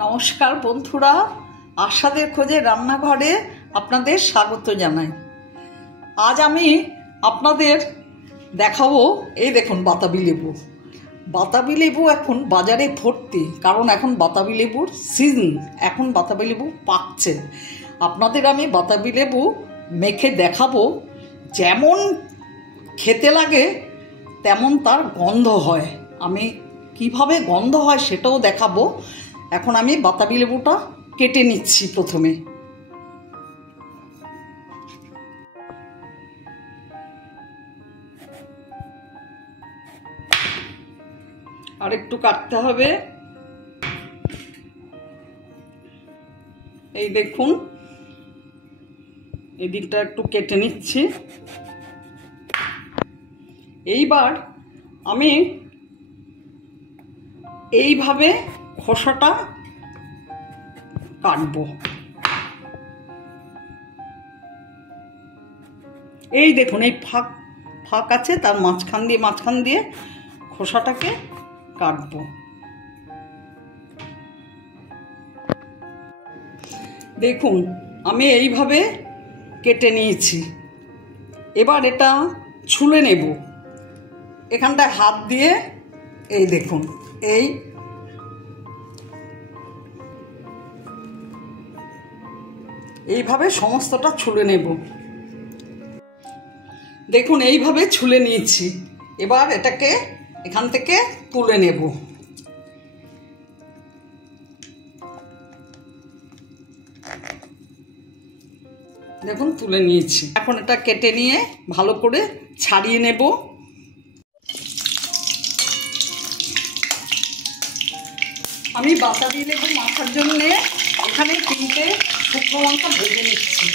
নমস্কার বন্ধুরা, আশাদের খোঁজে রান্নাঘরে আপনাদের স্বাগত জানাই। আজ আমি আপনাদের দেখাবো, এই দেখুন বাতাবি লেবু। বাতাবি লেবু এখন বাজারে ভর্তি, কারণ এখন বাতাবি লেবুর সিজন, এখন বাতাবি লেবু পাকছে। আপনাদের আমি বাতাবি লেবু মেখে দেখাবো, যেমন খেতে লাগে তেমন তার গন্ধ হয়। আমি কিভাবে গন্ধ হয় সেটাও দেখাবো। এখন আমি বাতাবি লেবুটা কেটে নিচ্ছি প্রথমে। আর একটু কাটতে হবে। এই দেখুন, এই দিকটা একটু কেটে নিচ্ছি। এইবার আমি এইভাবে খোসাটা কাটবো। এই দেখুন, এই ফাঁক আছে, তার মাঝখান দিয়ে খোসাটাকে কাটবো। দেখুন, আমি এইভাবে কেটে নিয়েছি। এবার এটা ছুলে নেব। এখানটায় হাত দিয়ে এই দেখুন, এইভাবে সমস্তটা ছুলে নেব। দেখুন, এইভাবে ছুলে নিয়েছি। এবার এটাকে এখান থেকে তুলে নেব। দেখুন, তুলে নিয়েছি। এখন এটা কেটে নিয়ে ভালো করে ছাড়িয়ে নেব। আমি বাতাবি লেবু মাখার জন্য এখানে 3টে শুকনো লঙ্কা ভেজে নিচ্ছি।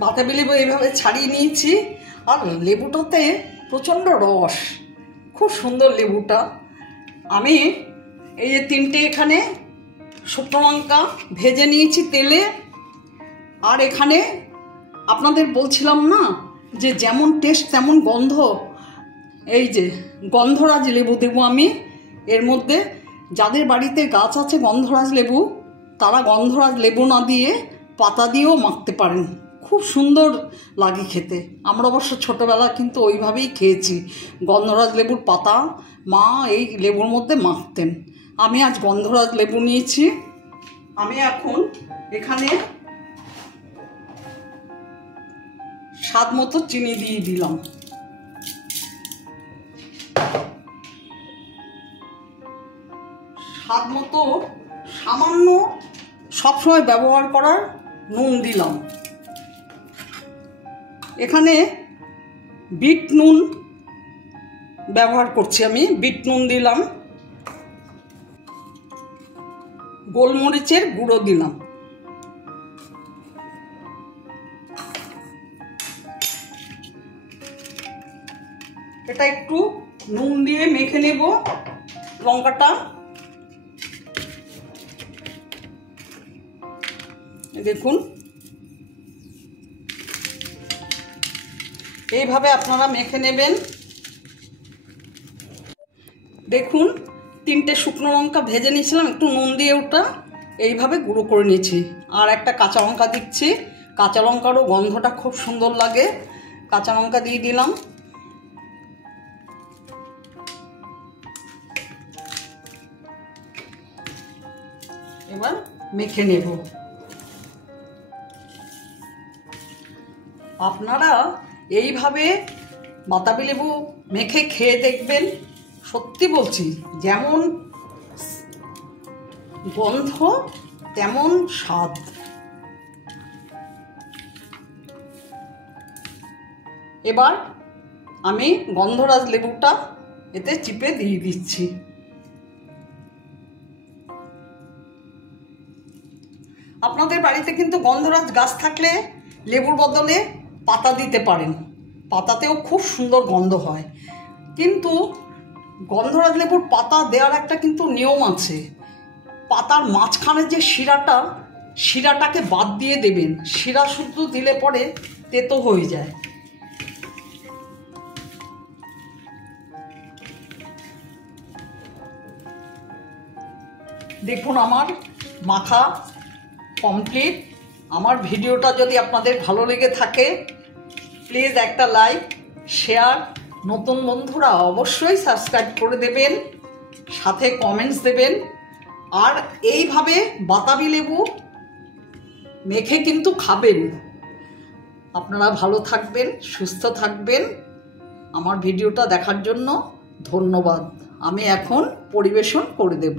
বাতাবি লেবু এইভাবে ছাড়িয়ে নিয়েছি। আর লেবুটাতে প্রচণ্ড রস, খুব সুন্দর লেবুটা। আমি এই যে 3টে এখানে শুকনো লঙ্কা ভেজে নিয়েছি তেলে। আর এখানে আপনাদের বলছিলাম না যে যেমন টেস্ট তেমন গন্ধ, এই যে গন্ধরাজ লেবু দেবো আমি এর মধ্যে। যাদের বাড়িতে গাছ আছে গন্ধরাজ লেবু, তারা গন্ধরাজ লেবু না দিয়ে পাতা দিয়েও মাখতে পারেন, খুব সুন্দর লাগে খেতে। আমরা অবশ্য ছোটোবেলা কিন্তু ওইভাবেই খেয়েছি। গন্ধরাজ লেবুর পাতা মা এই লেবুর মধ্যে মাখতেন। আমি আজ গন্ধরাজ লেবু নিয়েছি। আমি এখন এখানে স্বাদ মতো চিনি দিয়ে দিলাম। স্বাদ মতো সামান্য সবসময় ব্যবহার করার নুন দিলাম। এখানে বিট নুন ব্যবহার করছি আমি, বিট নুন দিলাম। গোলমরিচের গুঁড়ো দিলাম। এটা একটু নুন দিয়ে মেখে নেব লঙ্কাটা। দেখুন, এইভাবে আপনারা মেখে নেবেন। দেখুন, 3টে শুকনো লঙ্কা ভেজে নিয়েছিলাম, একটু নুন দিয়ে ওটা এইভাবে গুঁড়ো করে নিয়েছি। আর একটা কাঁচা লঙ্কা দিচ্ছি। কাঁচা লঙ্কারও গন্ধটা খুব সুন্দর লাগে। কাঁচা লঙ্কা দিয়ে দিলাম। এবার মেখে নেব। আপনারা এইভাবে বাতাবি লেবু মেখে খেয়ে দেখবেন, সত্যি বলছি, যেমন গন্ধ তেমন স্বাদ। এবার আমি গন্ধরাজ লেবুটা এতে চিপে দিয়ে দিচ্ছি। আপনাদের বাড়িতে কিন্তু গন্ধরাজ গাছ থাকলে লেবুর বদলে পাতা দিতে পারেন, পাতাতেও খুব সুন্দর গন্ধ হয়। কিন্তু গন্ধরাজ লেবুর পাতা দেওয়ার একটা কিন্তু নিয়ম আছে। পাতার মাঝখানে যে শিরাটাকে বাদ দিয়ে দেবেন। শিরা শুদ্ধ দিলে পরে তেতো হয়ে যায়। দেখুন আমার মাখা কমপ্লিট। আমার ভিডিওটা যদি আপনাদের ভালো লেগে থাকে প্লিজ একটা লাইক, শেয়ার, নতুন বন্ধুরা অবশ্যই সাবস্ক্রাইব করে দেবেন, সাথে কমেন্টস দেবেন। আর এইভাবে বাতাবি লেবু মেখে কিন্তু খাবেন। আপনারা ভালো থাকবেন, সুস্থ থাকবেন। আমার ভিডিওটা দেখার জন্য ধন্যবাদ। আমি এখন পরিবেশন করে দেব।